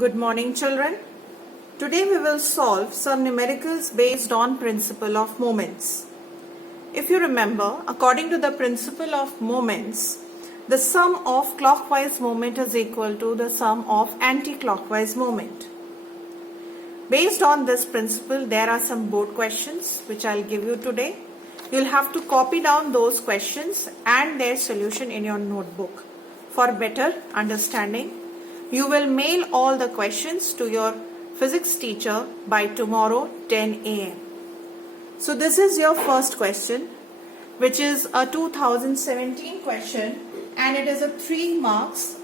Good morning, children. Today we will solve some numericals based on principle of moments. If you remember, according to the principle of moments, the sum of clockwise moment is equal to the sum of anti-clockwise moment. Based on this principle, there are some board questions which I'll give you today. You'll have to copy down those questions and their solution in your notebook. For better understanding, you will mail all the questions to your physics teacher by tomorrow 10 a.m. So this is your first question, which is a 2017 question, and it is a 3 marks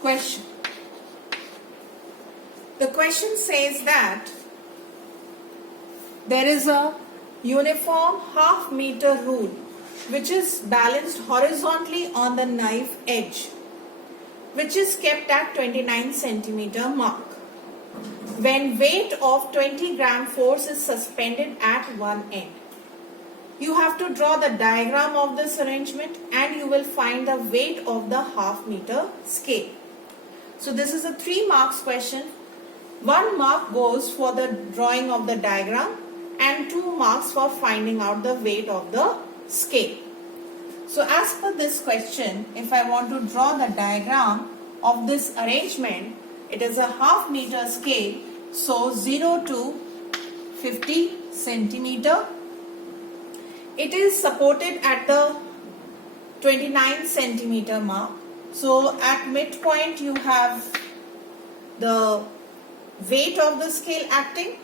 question. The question says that there is a uniform half meter rule which is balanced horizontally on the knife edge, which is kept at 29 centimeter mark. When weight of 20 gram force is suspended at one end. You have to draw the diagram of this arrangement and you will find the weight of the half meter scale. So this is a 3 marks question. 1 mark goes for the drawing of the diagram and 2 marks for finding out the weight of the scale. So as per this question, if I want to draw the diagram of this arrangement, it is a half meter scale. So 0 to 50 centimeter. It is supported at the 29 centimeter mark. So at midpoint you have the weight of the scale acting.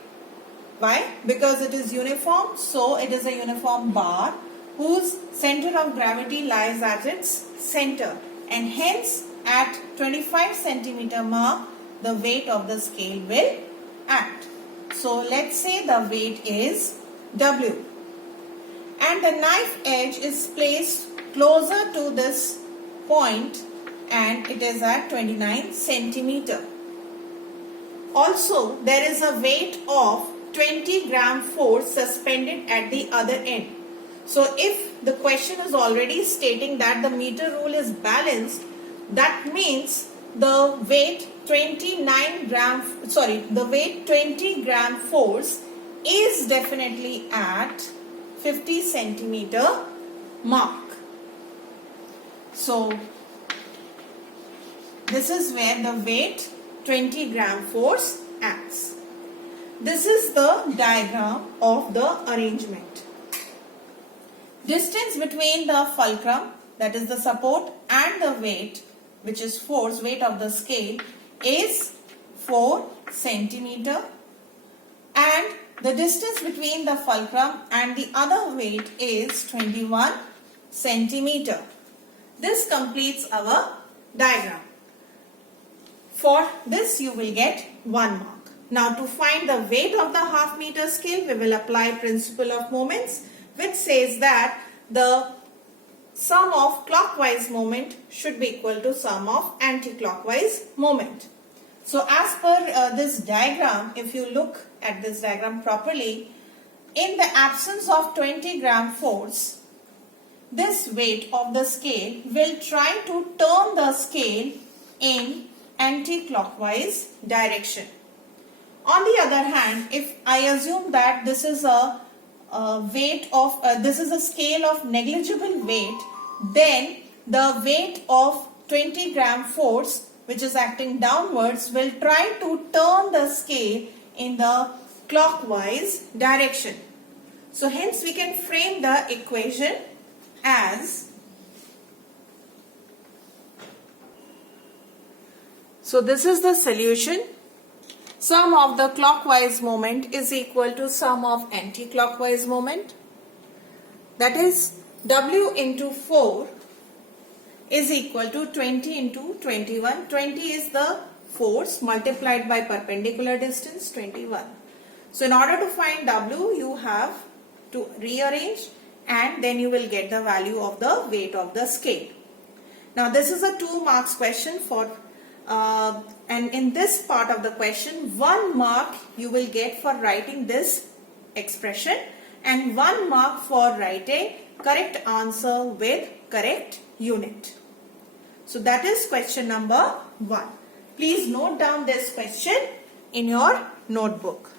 Why? Because it is uniform. So it is a uniform bar whose center of gravity lies at its center, and hence at 25 centimeter mark the weight of the scale will act. So let's say the weight is W and the knife edge is placed closer to this point and it is at 29 centimeter. Also there is a weight of 20 gram force suspended at the other end. So if the question is already stating that the meter rule is balanced, that means the weight 20 gram force is definitely at 50 centimeter mark. So this is where the weight 20 gram force acts. This is the diagram of the arrangement. Distance between the fulcrum, that is the support, and the weight, which is force, weight of the scale, is 4 centimeter, and the distance between the fulcrum and the other weight is 21 centimeter. This completes our diagram. For this you will get 1 mark. Now to find the weight of the half meter scale, we will apply principle of moments, which says that the sum of clockwise moment should be equal to sum of anti-clockwise moment. So as per this diagram, if you look at this diagram properly, in the absence of 20 gram force, this weight of the scale will try to turn the scale in anti-clockwise direction. On the other hand, if I assume that this is a this is a scale of negligible weight, then the weight of 20 gram force, which is acting downwards, will try to turn the scale in the clockwise direction. So hence we can frame the equation as, so this is the solution. Sum of the clockwise moment is equal to sum of anti-clockwise moment. That is W into 4 is equal to 20 into 21. 20 is the force multiplied by perpendicular distance, 21. So in order to find W, you have to rearrange and then you will get the value of the weight of the scale. Now this is a 2 marks question for and in this part of the question, 1 mark you will get for writing this expression and 1 mark for writing correct answer with correct unit. So that is question number 1. Please note down this question in your notebook.